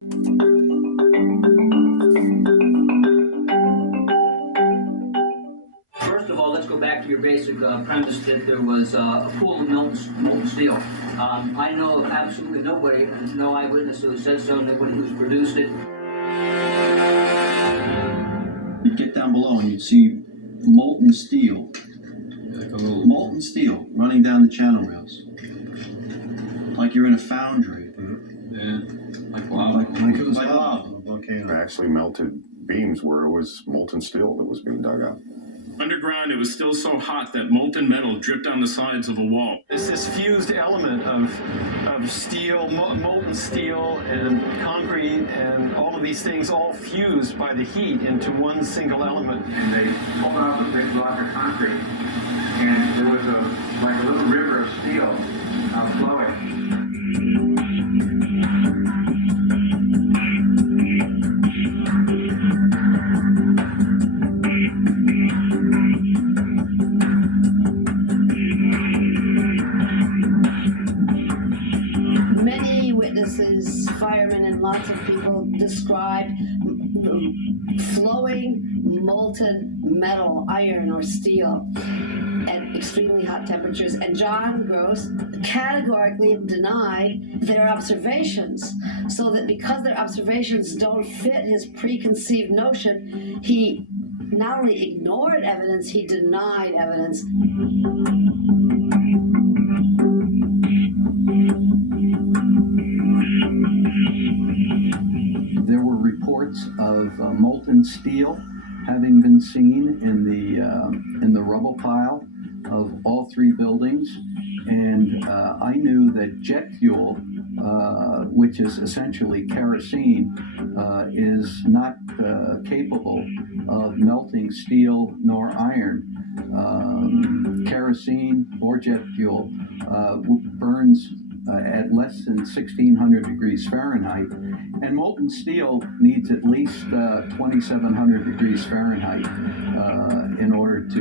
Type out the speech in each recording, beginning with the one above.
First of all, let's go back to your basic premise that there was a pool of molten steel. I know absolutely nobody, no eyewitness who said so, nobody who's produced it. You'd get down below and you'd see molten steel. Molten steel running down the channel rails. Like you're in a foundry. Yeah, like lava. Like it was lava. A volcano. Actually melted beams where it was molten steel that was being dug out. Underground, it was still so hot that molten metal dripped down the sides of a wall. It's this fused element of steel, molten steel and concrete and all of these things all fused by the heat into one single element. And they pulled out the big block of concrete, and there was like a little river of steel flowing. Many witnesses, firemen, and lots of people described flowing molten metal, iron or steel, at extremely hot temperatures. And John Gross categorically denied their observations, so that because their observations don't fit his preconceived notion, he not only ignored evidence, he denied evidence. There were reports of molten steel having been seen in the rubble pile of all three buildings, and I knew that jet fuel, which is essentially kerosene, is not capable of melting steel nor iron. Kerosene or jet fuel burns at less than 1600 degrees Fahrenheit, and molten steel needs at least 2700 degrees Fahrenheit in order to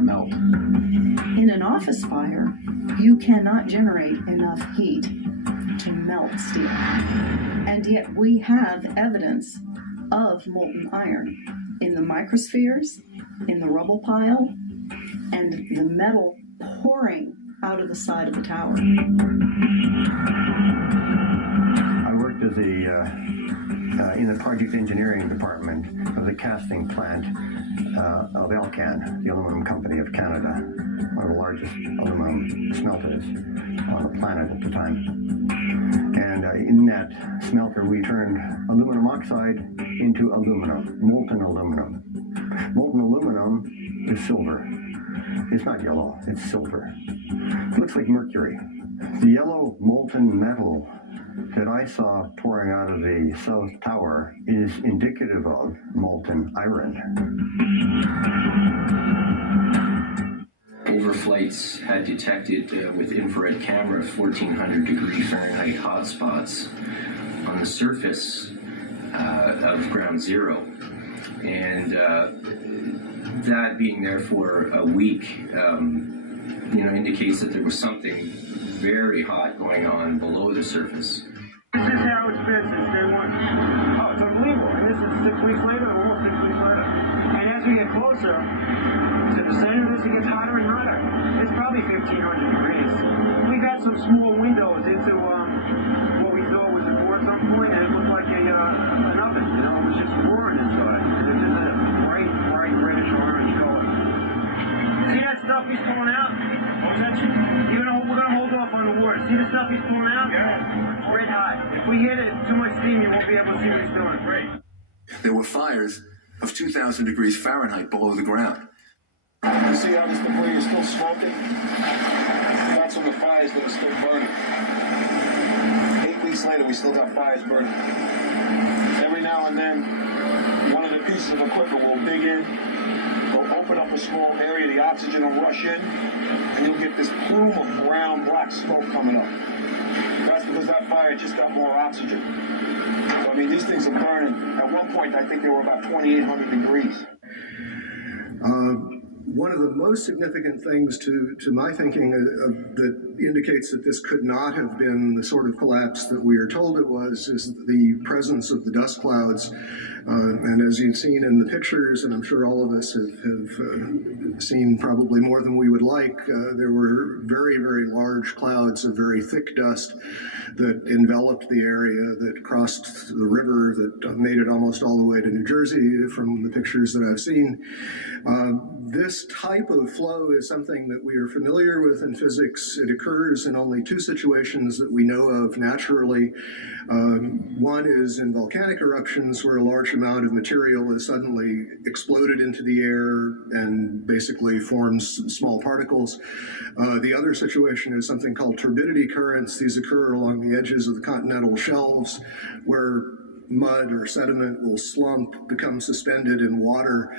melt. In an office fire, you cannot generate enough heat to melt steel. And yet we have evidence of molten iron in the microspheres, in the rubble pile, and the metal pouring out of the side of the tower. I worked as in the project engineering department of the casting plant of Elcan, the aluminum company of Canada, one of the largest aluminum smelters on the planet at the time. And in that smelter, we turned aluminum oxide into aluminum, molten aluminum. Molten aluminum is silver. It's not yellow, it's silver. It looks like mercury. The yellow molten metal that I saw pouring out of the South Tower is indicative of molten iron. Overflights had detected with infrared cameras 1400 degree Fahrenheit hotspots on the surface of ground zero. And that being there for a week, indicates that there was something very hot going on below the surface. This is how it's been since day one. Oh, it's unbelievable. And this is 6 weeks later, almost 6 weeks later. And as we get closer to the center of this, it gets hotter and hotter. It's probably 1500 degrees. We've had some small windows into what we thought was a door at some point, and it looked like an oven. It was just roaring inside. And it's just a bright reddish orange color. See that stuff he's pulling out? We're gonna hold off on the wars. See the stuff he's pulling out? Yeah. Red hot. If we hit it too much steam, you won't be able to see what he's doing. Great. There were fires of 2,000 degrees Fahrenheit below the ground. You see how this debris is still smoking? That's from the fires that are still burning. 8 weeks later, we still got fires burning. Every now and then, one of the pieces of equipment will dig in, they'll open up a small area, the oxygen will rush in, and you'll get this plume of brown, black smoke coming up. That's because that fire just got more oxygen. So, these things are burning. At one point, I think they were about 2,800 degrees. One of the most significant things to my thinking that indicates that this could not have been the sort of collapse that we are told it was is the presence of the dust clouds. And as you've seen in the pictures, and I'm sure all of us have seen probably more than we would like, there were very, very large clouds of very thick dust that enveloped the area, that crossed the river, that made it almost all the way to New Jersey from the pictures that I've seen. This type of flow is something that we are familiar with in physics. It occurs in only two situations that we know of naturally. One is in volcanic eruptions, where a large amount of material is suddenly exploded into the air and basically forms small particles. The other situation is something called turbidity currents. These occur along the edges of the continental shelves, where mud or sediment will slump, become suspended in water.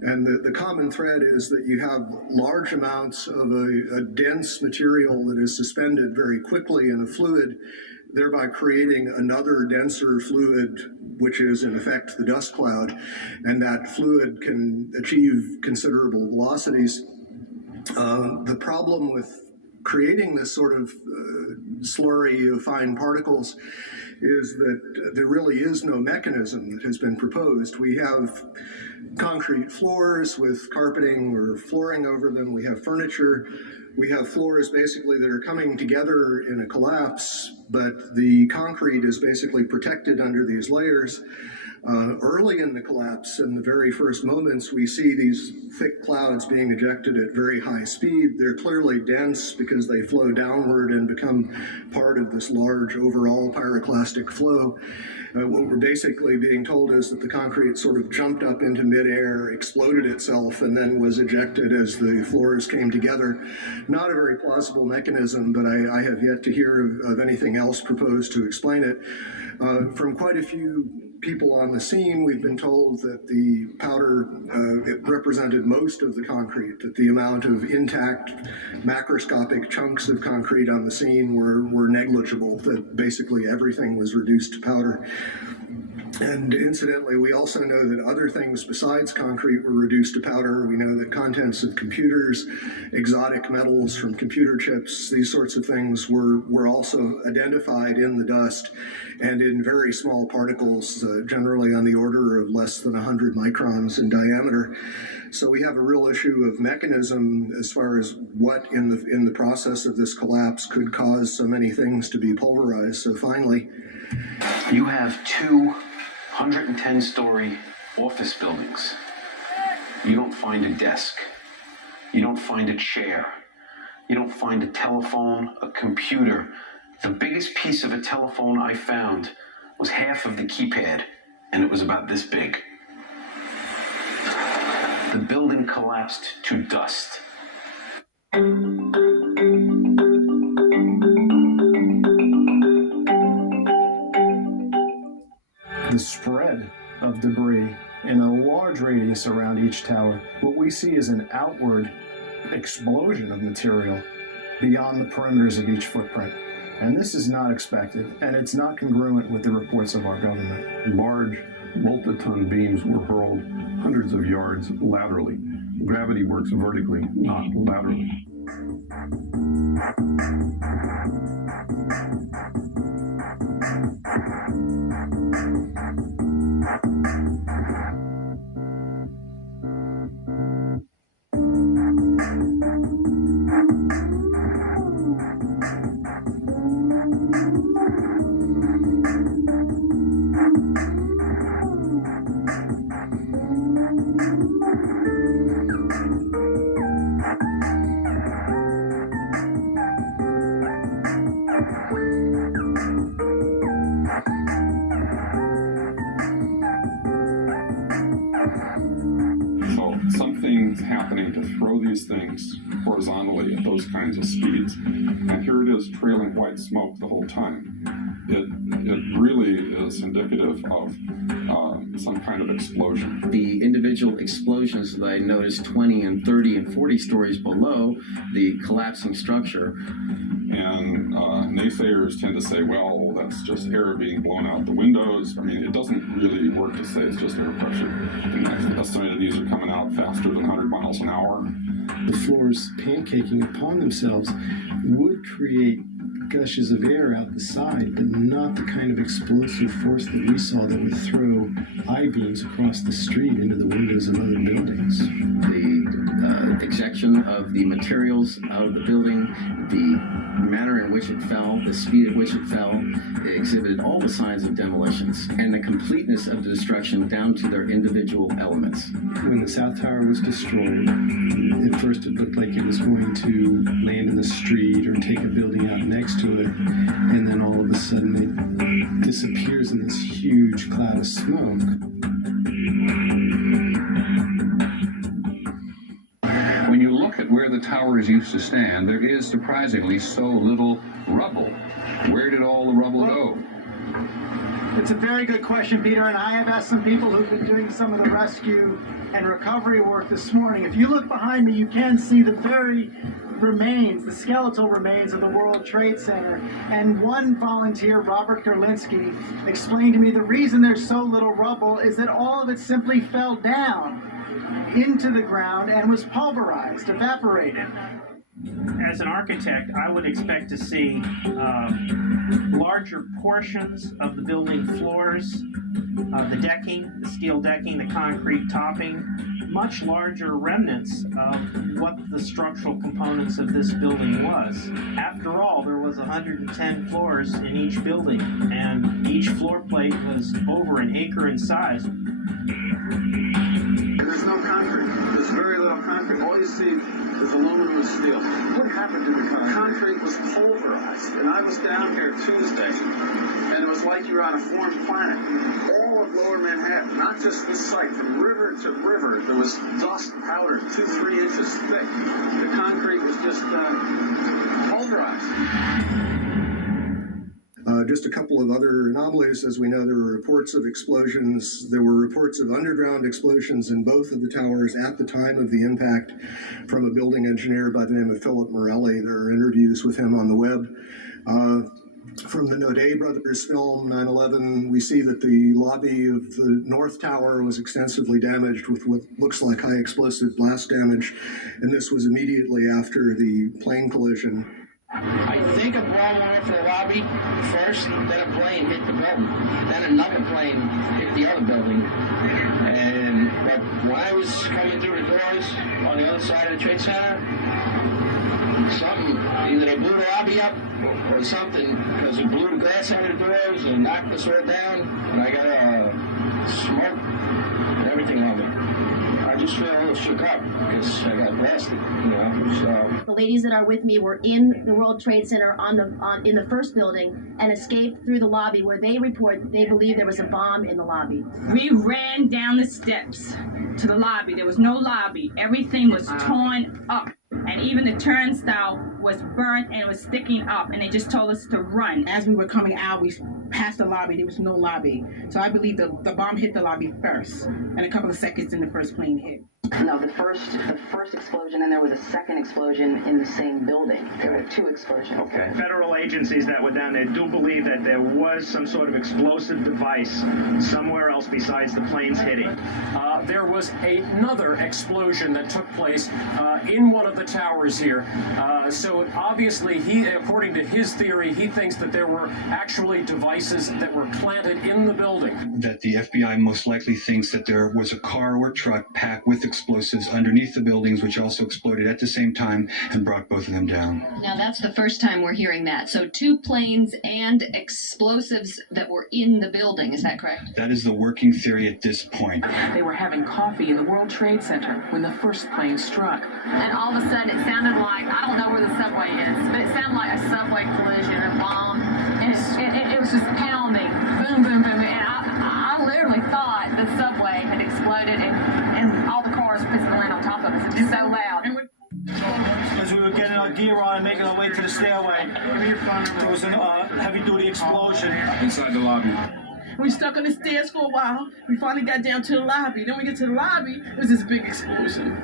And the common thread is that you have large amounts of a dense material that is suspended very quickly in a fluid, thereby creating another denser fluid, which is in effect the dust cloud. And that fluid can achieve considerable velocities. The problem with creating this sort of slurry of fine particles is that there really is no mechanism that has been proposed. We have concrete floors with carpeting or flooring over them. We have furniture. We have floors basically that are coming together in a collapse, but the concrete is basically protected under these layers. Early in the collapse, in the very first moments, we see these thick clouds being ejected at very high speed. They're clearly dense because they flow downward and become part of this large overall pyroclastic flow. What we're basically being told is that the concrete sort of jumped up into midair, exploded itself, and then was ejected as the floors came together. Not a very plausible mechanism, but I have yet to hear of anything else proposed to explain it. From quite a few people on the scene, we've been told that the powder it represented most of the concrete, that the amount of intact macroscopic chunks of concrete on the scene were negligible, that basically everything was reduced to powder. And incidentally, we also know that other things besides concrete were reduced to powder. We know that contents of computers, exotic metals from computer chips, these sorts of things were also identified in the dust and in very small particles, generally on the order of less than 100 microns in diameter. So we have a real issue of mechanism as far as what in the process of this collapse could cause so many things to be pulverized so finely. You have 210-story office buildings. You don't find a desk. You don't find a chair. You don't find a telephone, a computer. The biggest piece of a telephone I found was half of the keypad, and it was about this big. The building collapsed to dust. The spread of debris in a large radius around each tower, what we see is an outward explosion of material beyond the perimeters of each footprint. And this is not expected, and it's not congruent with the reports of our government. Large multi-ton beams were hurled hundreds of yards laterally. Gravity works vertically, not laterally. Something's happening to throw these things horizontally at those kinds of speeds. And here it is trailing white smoke the whole time. It really is indicative of some kind of explosion. The individual explosions that I noticed 20 and 30 and 40 stories below the collapsing structure. And naysayers tend to say, well, that's just air being blown out the windows. I mean, it doesn't really work to say it's just air pressure. And estimated these are coming out faster than 100 miles an hour. the floors pancaking upon themselves would create gushes of air out the side, but not the kind of explosive force that we saw that would throw I-beams across the street into the windows of other buildings. The ejection of the materials out of the building, the manner in which it fell, the speed at which it fell, it exhibited all the signs of demolitions and the completeness of the destruction down to their individual elements. When the South Tower was destroyed, at first it looked like it was going to land in the street or take a building out next to it, and then all of a sudden it disappears in this huge cloud of smoke. When you look at where the towers used to stand, there is surprisingly so little rubble. Where did all the rubble go? It's a very good question, Peter, and I have asked some people who've been doing some of the rescue and recovery work this morning. If you look behind me, you can see the very remains, the skeletal remains of the World Trade Center. And one volunteer, Robert Gerlinsky, explained to me the reason there's so little rubble is that all of it simply fell down into the ground and was pulverized, evaporated. As an architect, I would expect to see larger portions of the building floors, the decking, the steel decking, the concrete topping, much larger remnants of what the structural components of this building was. After all, there was 110 floors in each building, and each floor plate was over an acre in size. There's no concrete. There's very little concrete. All you see is aluminum and steel. What happened to the concrete? Concrete was pulverized. And I was down here Tuesday, and it was like you were on a foreign planet. All of Lower Manhattan, not just this site, from river to river, there was dust powder 2-3 inches thick. The concrete was just pulverized. Just a couple of other anomalies. As we know, there were reports of explosions. There were reports of underground explosions in both of the towers at the time of the impact from a building engineer by the name of Philip Morelli. There are interviews with him on the web. From the Naudet brothers film 9/11, we see that the lobby of the North Tower was extensively damaged with what looks like high explosive blast damage, and this was immediately after the plane collision. I think a bomb went off the lobby first, then a plane hit the building, then another plane hit the other building. But when I was coming through the doors on the other side of the Trade Center, something, either they blew the lobby up or something, because it blew the glass out of the doors and knocked us all down, and I got smoke and everything on me. I just feel a little shook up because I got blasted, you know. So. The ladies that are with me were in the World Trade Center in the first building and escaped through the lobby, where they report that they believe there was a bomb in the lobby. We ran down the steps to the lobby. There was no lobby. Everything was torn up. And even the turnstile was burnt and it was sticking up, and they just told us to run. As we were coming out, we passed the lobby. There was no lobby. So I believe the bomb hit the lobby first, and a couple of seconds in the first plane hit. No, the first explosion, and there was a second explosion in the same building. There were 2 explosions. Okay. Federal agencies that were down there do believe that there was some sort of explosive device somewhere else besides the planes hitting. There was another explosion that took place in one of the towers here. So obviously, according to his theory, he thinks that there were actually devices that were planted in the building. That the FBI most likely thinks that there was a car or truck packed with explosives underneath the buildings, which also exploded at the same time and brought both of them down. Now, that's the first time we're hearing that. So 2 planes and explosives that were in the building. Is that correct? That is the working theory at this point. They were having coffee in the World Trade Center when the first plane struck. And all of a sudden, it sounded like, I don't know where the subway is, but it sounded like a subway collision, a bomb. And it was just pounding, boom, boom, boom. And I literally thought the subway had exploded and all the cars were pissing land on top of us. It's just so loud. As we were getting our gear on and making our way to the stairway, there was a heavy-duty explosion inside the lobby. We stuck on the stairs for a while. We finally got down to the lobby. Then we get to the lobby, there's this big explosion.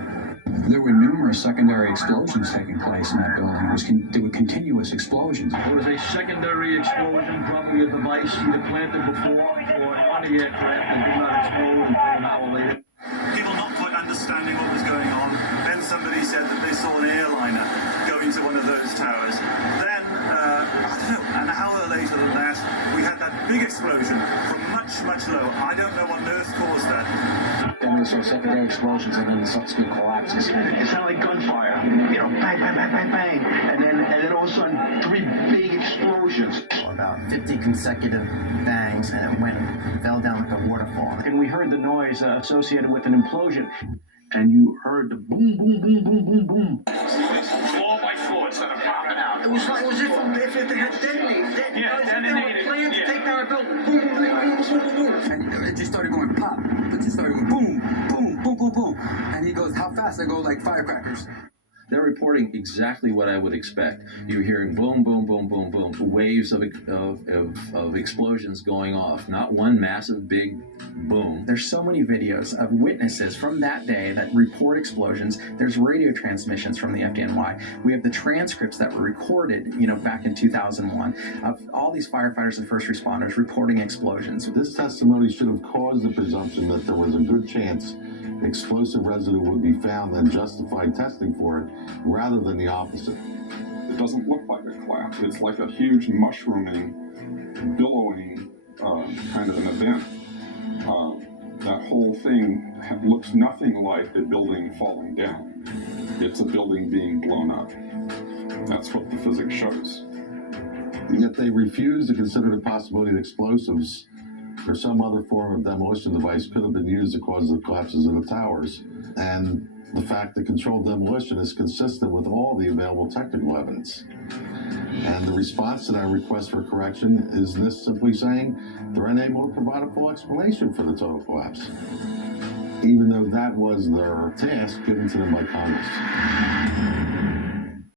There were numerous secondary explosions taking place in that building. There were continuous explosions. There was a secondary explosion, probably a device either planted before or on the aircraft that did not explode an hour later. People don't put understanding what was going on. Then somebody said that they saw an airliner go into one of those towers. Then, I don't know, an hour later than that, we had that big explosion from much, much lower. I don't know what on earth caused that. And there were secondary explosions and then the subsequent collapses. It sounded like gunfire. You know, bang, bang, bang, bang, bang. And then all of a sudden, 3 big explosions. About 50 consecutive bangs, and it fell down like a waterfall. And we heard the noise associated with an implosion. And you heard the boom, boom, boom, boom, boom, boom. Floor by floor instead of popping out. It was like, if they had detonated. Detonated. Plans to take down a building. Boom, boom, boom, boom, boom, boom. And it just started going pop. It just started going boom, boom, boom, boom, boom. And he goes, how fast? I go like firecrackers. They're reporting exactly what I would expect. You're hearing boom, boom, boom, boom, boom, waves of explosions going off, not one massive big boom. There's so many videos of witnesses from that day that report explosions. There's radio transmissions from the FDNY. We have the transcripts that were recorded, back in 2001 of all these firefighters and first responders reporting explosions. This testimony should have caused the presumption that there was a good chance explosive residue would be found and justify testing for it, rather than the opposite. It doesn't look like a collapse. It's like a huge mushrooming, billowing kind of an event. That whole thing looks nothing like a building falling down. It's a building being blown up. That's what the physics shows. Yet they refuse to consider the possibility that explosives or some other form of demolition device could have been used to cause the collapses of the towers. And the fact that controlled demolition is consistent with all the available technical evidence. And the response to that request for correction is this simply saying they're unable to provide a full explanation for the total collapse, even though that was their task given to them by Congress.